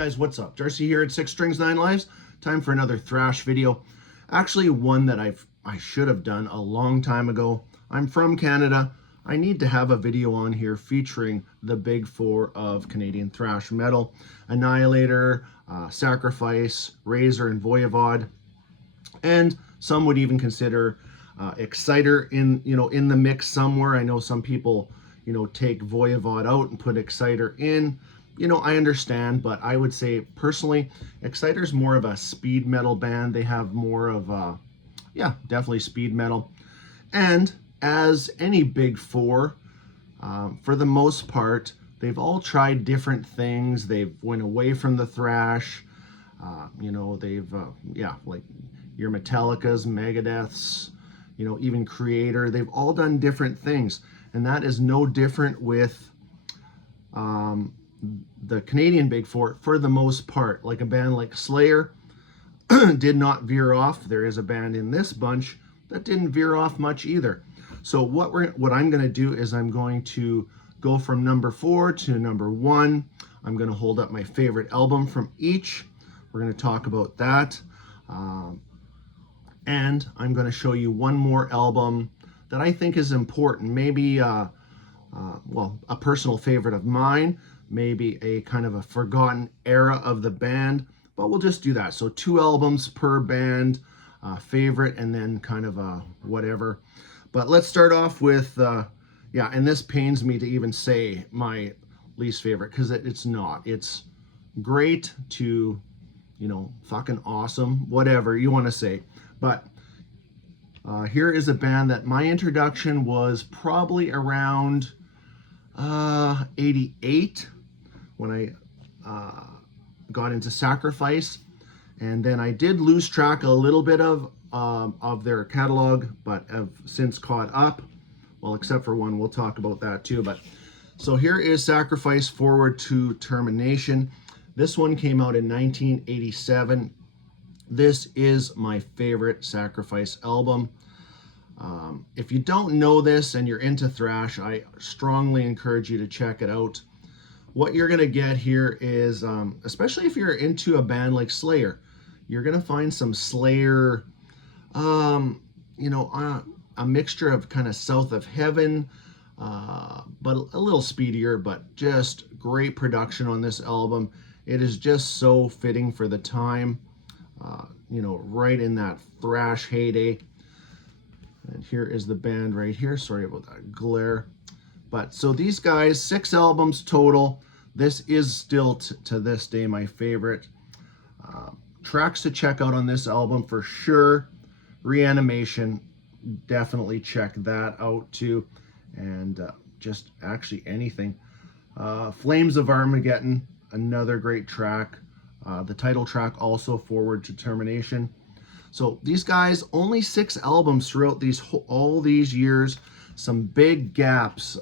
Guys, what's up? Darcy here at 6 Strings 9 Lives. Time for another thrash video. Actually, one that I should have done a long time ago. I'm from Canada. I need to have a video on here featuring the big four of Canadian thrash metal: Annihilator, Sacrifice, Razor, and Voivod. And some would even consider Exciter in the mix somewhere. I know some people take Voivod out and put Exciter in. I understand, but I would say personally, Exciter's more of a speed metal band. They have more of definitely speed metal. And as any big four, for the most part, they've all tried different things. They've went away from the thrash. They've like your Metallicas, Megadeths, even Creator. They've all done different things, and that is no different with the Canadian Big Four for the most part. Like a band like Slayer did not veer off. There is a band in this bunch that didn't veer off much either. So what I'm going to do is I'm going to go from number 4 to number 1. I'm going to hold up my favorite album from each. We're going to talk about that. And I'm going to show you one more album that I think is important. Maybe a personal favorite of mine, maybe a kind of a forgotten era of the band, but we'll just do that. So 2 albums per band, favorite, and then kind of a whatever. But let's start off with, and this pains me to even say my least favorite, because it's not. It's great to, fucking awesome, whatever you want to say. But here is a band that my introduction was probably around 88 when I got into Sacrifice, and then I did lose track a little bit of their catalog, but have since caught up. Well, except for one, we'll talk about that too. But so here is Sacrifice, Forward to Termination. This one came out in 1987. This is my favorite Sacrifice album. If you don't know this and you're into thrash, I strongly encourage you to check it out. What you're going to get here is, especially if you're into a band like Slayer, you're going to find some Slayer, a mixture of kind of South of Heaven, but a little speedier, but just great production on this album. It is just so fitting for the time, right in that thrash heyday. And here is the band right here. Sorry about that glare. But so these guys, 6 albums total. This is still to this day my favorite. Tracks to check out on this album for sure. Reanimation, definitely check that out too. And just actually anything. Flames of Armageddon, another great track. The title track also, Forward to Termination. So these guys, only 6 albums throughout all these years, some big gaps.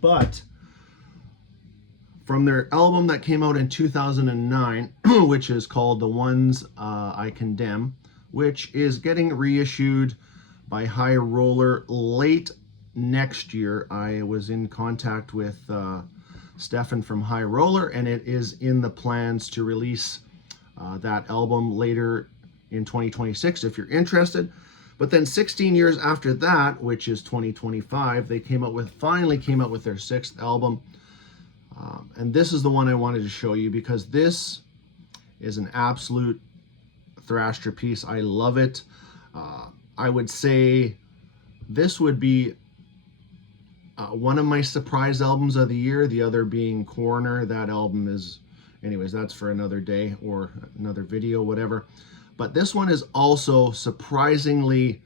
But from their album that came out in 2009, which is called The Ones I Condemn, which is getting reissued by High Roller late next year. I was in contact with Stefan from High Roller, and it is in the plans to release that album later in 2026 if you're interested. But then 16 years after that, which is 2025, they finally came out with their 6th album. And this is the one I wanted to show you because this is an absolute thrasher piece. I love it. I would say this would be one of my surprise albums of the year, the other being Coroner. That album is, anyways, that's for another day or another video, whatever. But this one is also surprisingly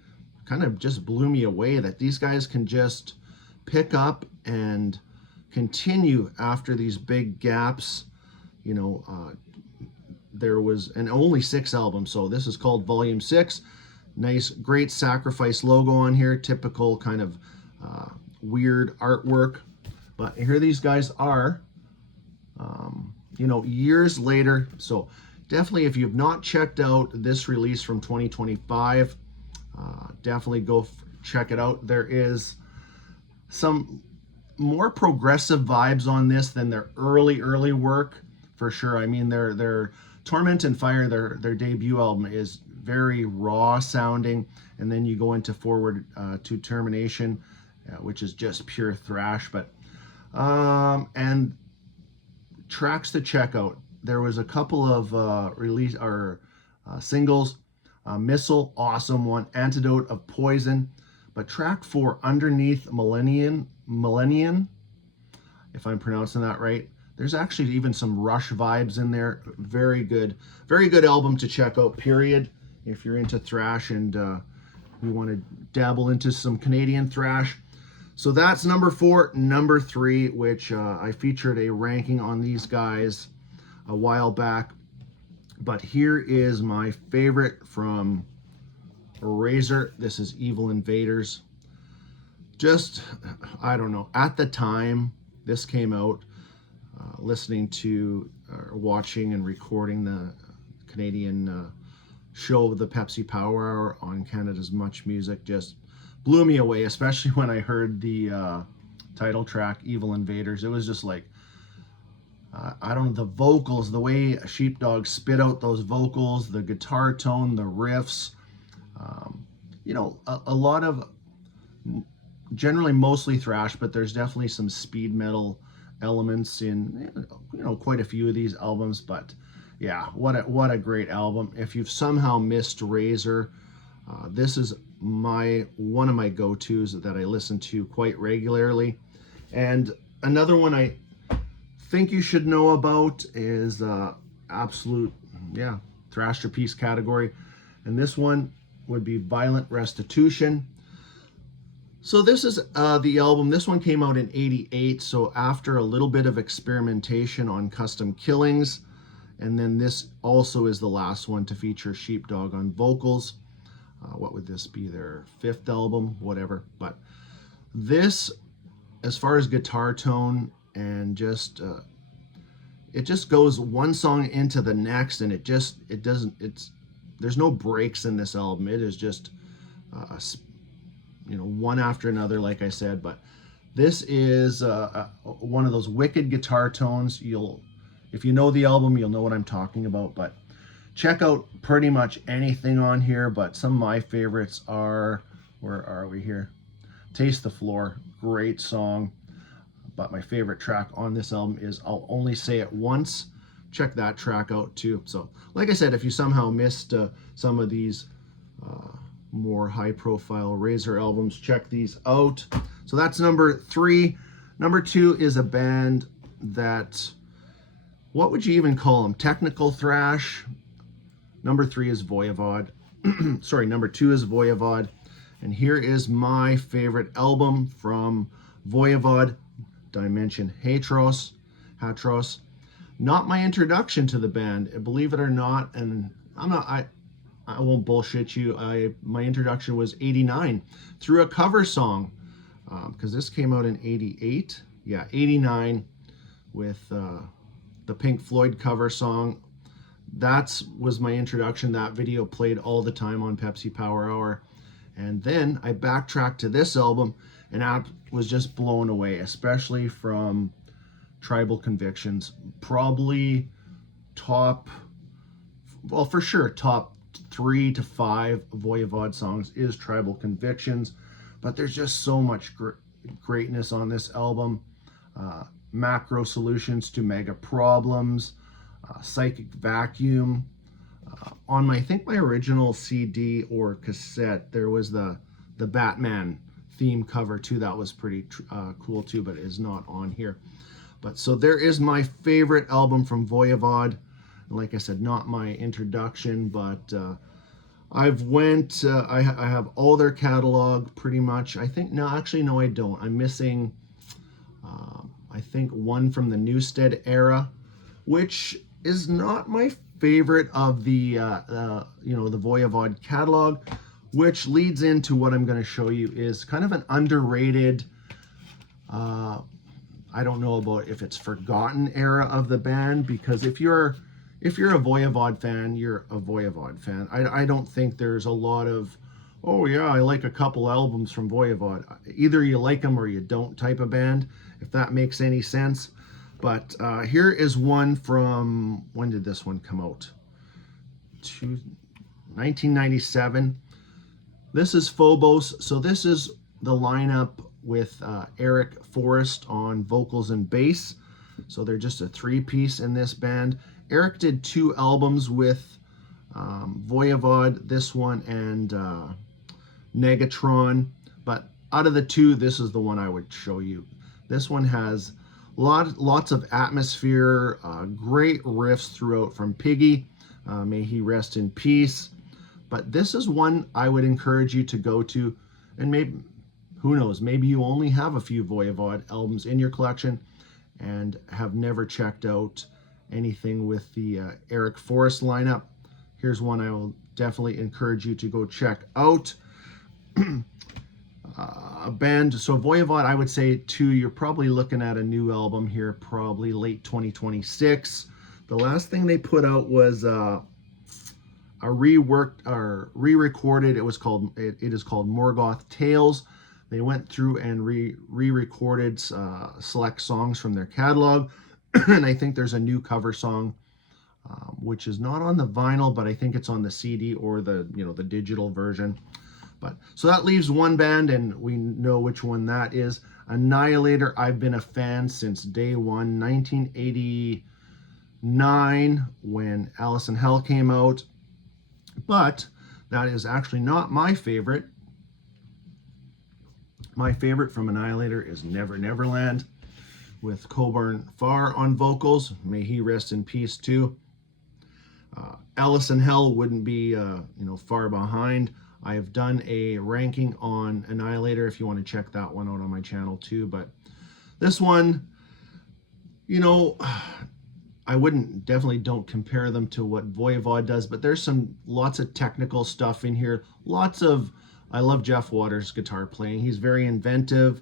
kind of just blew me away that these guys can just pick up and continue after these big gaps. There was only 6 albums, so this is called Volume 6. Nice, great Sacrifice logo on here, typical kind of weird artwork. But here these guys are, years later. So definitely, if you've not checked out this release from 2025, definitely go check it out. There is some more progressive vibes on this than their early work. for sure. I mean, their Torment and Fire, their debut album, is very raw sounding, and then you go into Forward to Termination, which is just pure thrash. But and tracks to check out. There was a couple of singles. Missile, awesome one. Antidote of Poison. But track 4, Underneath Millennium, if I'm pronouncing that right. There's actually even some Rush vibes in there. Very good album to check out, period. If you're into thrash and you want to dabble into some Canadian thrash. So that's number 4. Number 3, which I featured a ranking on these guys a while back. But here is my favorite from Razor. This is Evil Invaders. Just, I don't know, at the time this came out, listening to, watching and recording the Canadian show, the Pepsi Power Hour on Canada's Much Music, just blew me away, especially when I heard the title track, Evil Invaders. It was just like, I don't know, the vocals, the way Sheepdog spit out those vocals, the guitar tone, the riffs, you know, a lot of, generally mostly thrash, but there's definitely some speed metal elements in, you know, quite a few of these albums. But yeah, what a great album. If you've somehow missed Razor, this is one of my go-tos that I listen to quite regularly. And another one I think you should know about is absolute, thrash to piece category, and this one would be Violent Restitution. So this is the album. This one came out in '88, so after a little bit of experimentation on Custom Killings, and then this also is the last one to feature Sheepdog on vocals. What would this be, their 5th album, whatever. But this, as far as guitar tone and just it just goes one song into the next, and there's no breaks in this album. It is just one after another, like I said. But this is one of those wicked guitar tones. If you know the album, you'll know what I'm talking about. But check out pretty much anything on here, but some of my favorites are, where are we here? Taste the Floor, great song. But my favorite track on this album is I'll Only Say It Once. Check that track out too. So, like I said, if you somehow missed some of these more high-profile Razor albums, check these out. So that's number 3. Number 2 is a band that, what would you even call them? Technical thrash. Number 3 is Voivod. Sorry, number 2 is Voivod. And here is my favorite album from Voivod, Dimension Hatros. Not my introduction to the band, believe it or not, and I won't bullshit you. My introduction was '89 through a cover song, because this came out in '88. Yeah, '89 with the Pink Floyd cover song. That was my introduction. That video played all the time on Pepsi Power Hour. And then I backtracked to this album, and I was just blown away, especially from Tribal Convictions. Probably top 3 to 5 Voivod songs is Tribal Convictions. But there's just so much greatness on this album. Macro Solutions to Mega Problems, Psychic Vacuum. On I think my original CD or cassette, there was the Batman theme cover too. That was pretty cool too, but it is not on here. But so there is my favorite album from Voivod. Like I said, not my introduction, but I have all their catalog pretty much. I think, no, actually, no, I don't. I'm missing, I think, one from the Newstead era, which is not my favorite of the Voivod catalog, which leads into what I'm going to show you is kind of an underrated, I don't know about if it's forgotten era of the band, because if you're a Voivod fan, you're a Voivod fan. I don't think there's a lot of, oh yeah, I like a couple albums from Voivod. Either you like them or you don't type of band, if that makes any sense. But here is one from, when did this one come out? 1997. This is Phobos. So this is the lineup with Eric Forrest on vocals and bass. So they're just a 3-piece in this band. Eric did 2 albums with Voivod, this one, and Negatron. But out of the 2, this is the one I would show you. This one has lots of atmosphere, great riffs throughout from Piggy. May he rest in peace. But this is one I would encourage you to go to, and maybe, who knows, maybe you only have a few Voivod albums in your collection and have never checked out anything with the Eric Forrest lineup. Here's one I will definitely encourage you to go check out. A band, so Voivod, I would say too, you're probably looking at a new album here, probably late 2026. The last thing they put out was a reworked or re-recorded. It is called Morgoth Tales. They went through and re-recorded select songs from their catalog, and I think there's a new cover song, which is not on the vinyl, but I think it's on the CD or the the digital version. But so that leaves one band, and we know which one that is. Annihilator. I've been a fan since day one, 1989, when Alice in Hell came out. But that is actually not my favorite. My favorite from Annihilator is Never Neverland, with Coburn Farr on vocals. May he rest in peace too. Alice in Hell wouldn't be far behind. I have done a ranking on Annihilator if you want to check that one out on my channel too. But this one, I definitely don't compare them to what Voivod does, but there's lots of technical stuff in here. I love Jeff Waters' guitar playing. He's very inventive.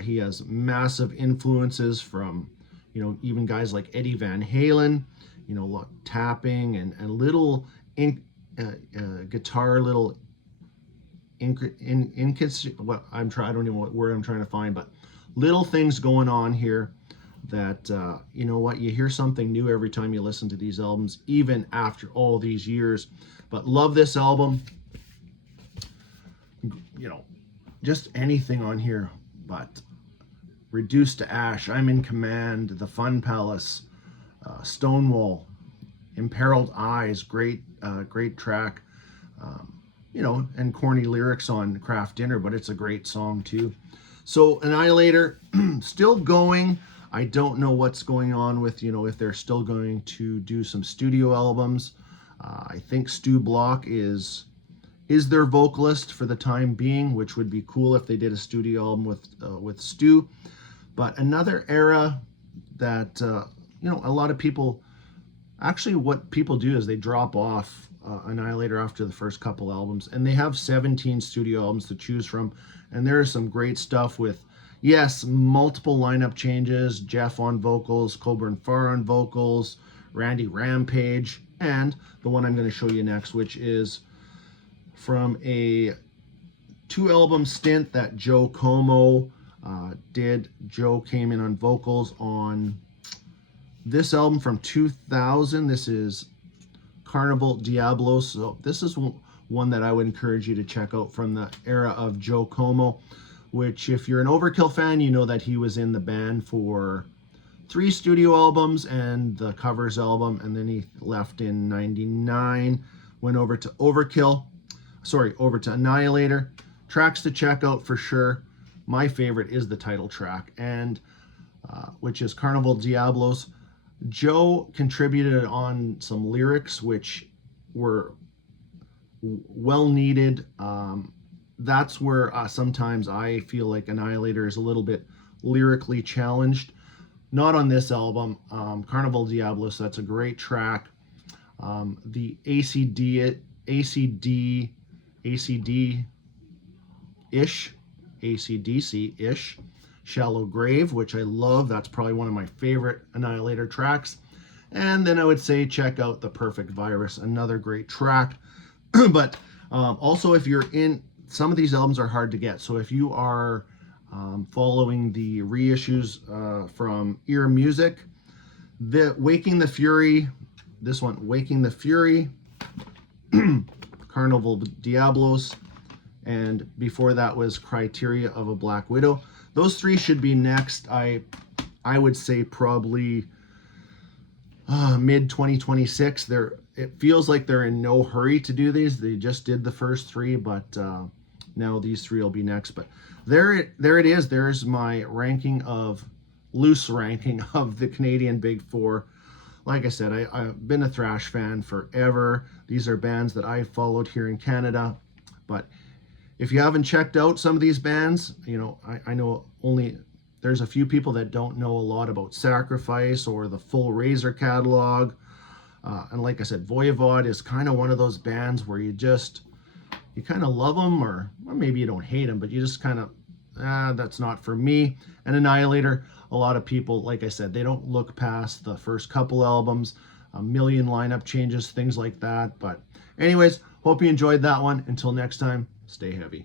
He has massive influences from, even guys like Eddie Van Halen, tapping and little guitar, little I don't even know what word I'm trying to find, but little things going on here that, you hear something new every time you listen to these albums, even after all these years. But love this album. Just anything on here, but Reduced to Ash, I'm in Command, The Fun Palace, Stonewall, Imperiled Eyes, great track, and corny lyrics on Craft Dinner, but it's a great song too. So Annihilator, still going. I don't know what's going on with, if they're still going to do some studio albums. I think Stu Block is their vocalist for the time being, which would be cool if they did a studio album with Stu. But another era that a lot of people, actually what people do is they drop off Annihilator after the first couple albums, and they have 17 studio albums to choose from, and there is some great stuff with, yes, multiple lineup changes, Jeff on vocals, Coburn Farr on vocals, Randy Rampage, and the one I'm going to show you next, which is from a 2-album stint that Joe Como did. Joe came in on vocals on this album from 2000. This is Carnival Diablos. So this is one that I would encourage you to check out from the era of Joe Como, which, if you're an Overkill fan, you know that he was in the band for 3 studio albums and the covers album, and then he left in 99, went over to over to Annihilator. Tracks to check out for sure. My favorite is the title track, and which is Carnival Diablos. Joe contributed on some lyrics which were well needed. That's where sometimes I feel like Annihilator is a little bit lyrically challenged. Not on this album. Carnival Diablos, that's a great track. The ACDC-ish, Shallow Grave, which I love. That's probably one of my favorite Annihilator tracks. And then I would say check out The Perfect Virus, another great track. But also, if you're in, some of these albums are hard to get. So if you are following the reissues from Ear Music. The Waking the Fury, this one, Waking the Fury, Carnival Diablos, and before that was Criteria of a Black Widow. Those three should be next. I would say probably mid 2026. It feels like they're in no hurry to do these. They just did the first three, but now these three will be next. But there it is. There's my loose ranking of the Canadian Big Four. Like I said, I've been a thrash fan forever. These are bands that I followed here in Canada. But if you haven't checked out some of these bands, you know, I know there's a few people that don't know a lot about Sacrifice or the full Razor catalog. And like I said, Voivod is kind of one of those bands where you kind of love them, or maybe you don't hate them, but you just kind of, that's not for me. And Annihilator, a lot of people, like I said, they don't look past the first couple albums, a million lineup changes, things like that. But anyways, hope you enjoyed that one. Until next time, stay heavy.